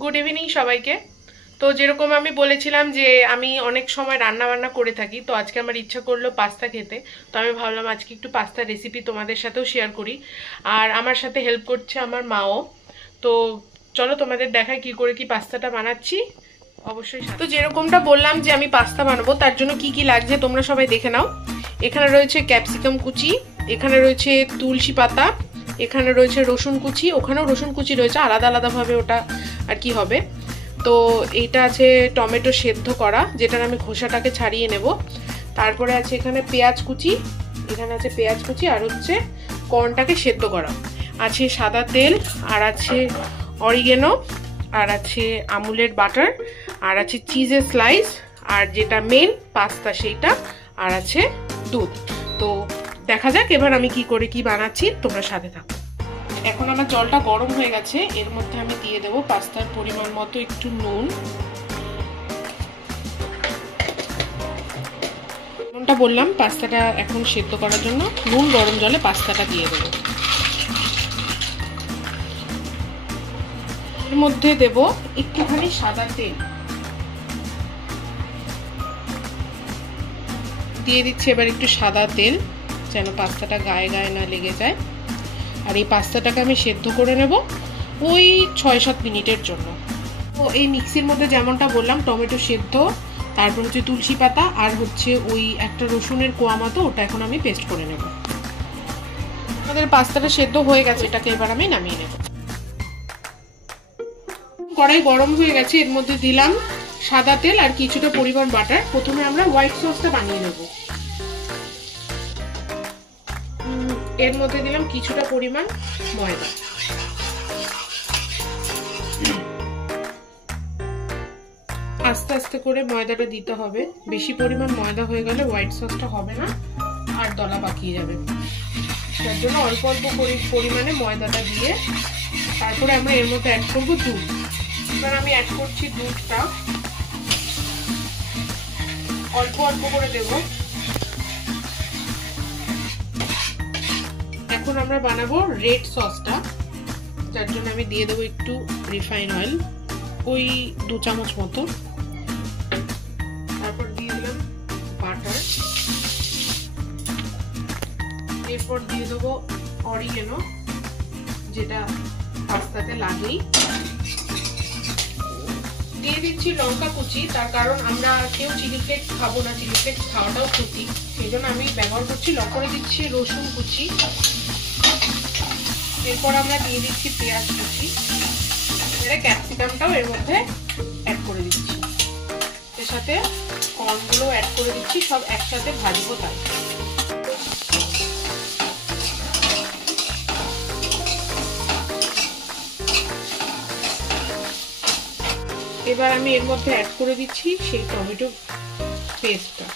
Good evening সবাইকে। তো যেরকম আমি বলেছিলাম যে আমি অনেক সময় রান্না বান্না করে থাকি, তো আজকে আমার ইচ্ছা করলো পাস্তা খেতে। তো আমি ভাবলাম আজকে একটু পাস্তার রেসিপি তোমাদের সাথেও শেয়ার করি। আর আমার সাথে হেল্প করছে আমার মাও। তো চলো তোমাদের দেখাই কি করে কি পাস্তাটা বানাচ্ছি। অবশ্যই তো যেরকমটা বললাম যে আমি পাস্তা বানাবো, তার জন্য কি কি লাগছে তোমরা সবাই দেখে নাও। এখানে রয়েছে ক্যাপসিকাম কুচি, এখানে রয়েছে তুলসী পাতা, এখানে রয়েছে রসুন কুচি, ওখানেও রসুন কুচি রয়েছে, আলাদা আলাদাভাবে ওটা আর কি হবে। তো এইটা আছে টমেটো সেদ্ধ করা, যেটার আমি খোসাটাকে ছাড়িয়ে নেব। তারপরে আছে এখানে পেঁয়াজ কুচি, এখানে আছে পেঁয়াজ কুচি, আর হচ্ছে কর্নটাকে সেদ্ধ করা, আছে সাদা তেল, আর আছে অরিগেনো, আর আছে আমুলের বাটার, আর আছে চিজের স্লাইস, আর যেটা মেন পাস্তা সেইটা, আর আছে দুধ। তো দেখা যাক এবার আমি কি করে কি বানাচ্ছি, তোমরা সাথে থাকো। এখন আমার জলটা গরম হয়ে গেছে, এর মধ্যে আমি দিয়ে দেবো পাস্তার পরিমাণ মতো একটু নুন। নুনটা বললাম পাস্তাটা এখন সেদ্ধ করার জন্য, নুন গরম জলে পাস্তাটা দিয়ে দেবো। এর মধ্যে দেব একটুখানি সাদা তেল, দিয়ে দিচ্ছি এবার একটু সাদা তেল, যেন পাস্তাটা গায়ে গায়ে না লেগে যায়। আর এই পাস্তাটাকে আমি সেদ্ধ করে নেব ওই 6-7 মিনিটের জন্য। তো এই মিক্সির মধ্যে যেমনটা বললাম টমেটো সেদ্ধ, তারপর হচ্ছে তুলসী পাতা, আর হচ্ছে ওই একটা রসুনের কোয়া মতো, ওটা এখন আমি পেস্ট করে নেব। আমাদের পাস্তাটা সেদ্ধ হয়ে গেছে, এটাকে এবার আমি নামিয়ে নেব। কড়াই গরম হয়ে গেছে, এর মধ্যে দিলাম সাদা তেল আর কিছুটা পরিমাণ বাটার। প্রথমে আমরা হোয়াইট সসটা বানিয়ে নেব। এর মধ্যে দিলাম কিছুটা পরিমাণ ময়দা, আস্তে আস্তে করে ময়দাটা দিতে হবে। বেশি পরিমাণ ময়দা হয়ে গেলে হোয়াইট সসটা হবে না আর দলা পাকিয়ে যাবে। তার জন্য অল্প অল্প পরিমাণে ময়দাটা দিয়ে তারপরে আমরা এর মধ্যে অ্যাড করবো দুধ। এবার আমি অ্যাড করছি দুধটা, অল্প অল্প করে দেব। এখন আমরা বানাবো রেড সসটা, যার জন্য আমি দিয়ে দেবো একটু রিফাইন অয়েল, ওই 2 চামচ মতো। তারপর দিয়ে দিলাম বাটার, এরপর দিয়ে দেবো অরিগেনো, যেটা পাস্তাতে লাগেই। দিয়ে দিচ্ছি লঙ্কা কুচি, তার কারণ আমরা কেউ চিলি ফ্লেক্স খাবো না, চিলি ফ্লেক্স খাওয়াটাও ক্ষতি, সেই জন্য আমি ব্যবহার করছি। করে দিচ্ছি রসুন কুচি, এরপর আমরা দিয়ে দিচ্ছি পেঁয়াজ কুচি, এবারে ক্যাপসিকামটাও এর মধ্যে অ্যাড করে দিচ্ছি, এর সাথে কর্নগুলো অ্যাড করে দিচ্ছি, সব একসাথে ভাজবো। তাই এবার আমি এর মধ্যে অ্যাড করে দিচ্ছি সেই টমেটো পেস্টটা।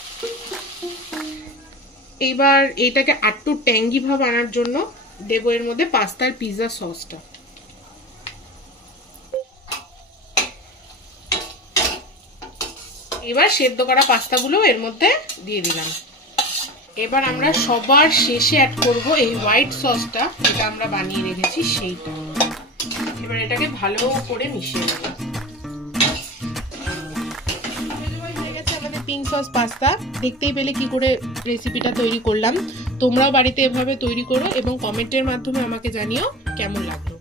এইবার এইটাকে আটটু ট্যাঙ্গি ভাব আনার জন্য দেবো এর মধ্যে পাস্তার পিৎজা সসটা। এবার সেদ্ধ করা পাস্তাগুলো এর মধ্যে দিয়ে দিলাম। এবার আমরা সবার শেষে অ্যাড করব এই হোয়াইট সসটা, যেটা আমরা বানিয়ে রেখেছি সেইটা। এবার এটাকে ভালো করে মিশিয়ে নেব। পিঙ্ক সস পাস্তা দেখতেই পেলে কি করে রেসিপিটা তৈরি করলাম। তোমরাও বাড়িতে এভাবে তৈরি করো এবং কমেন্টের মাধ্যমে আমাকে জানিও কেমন লাগলো।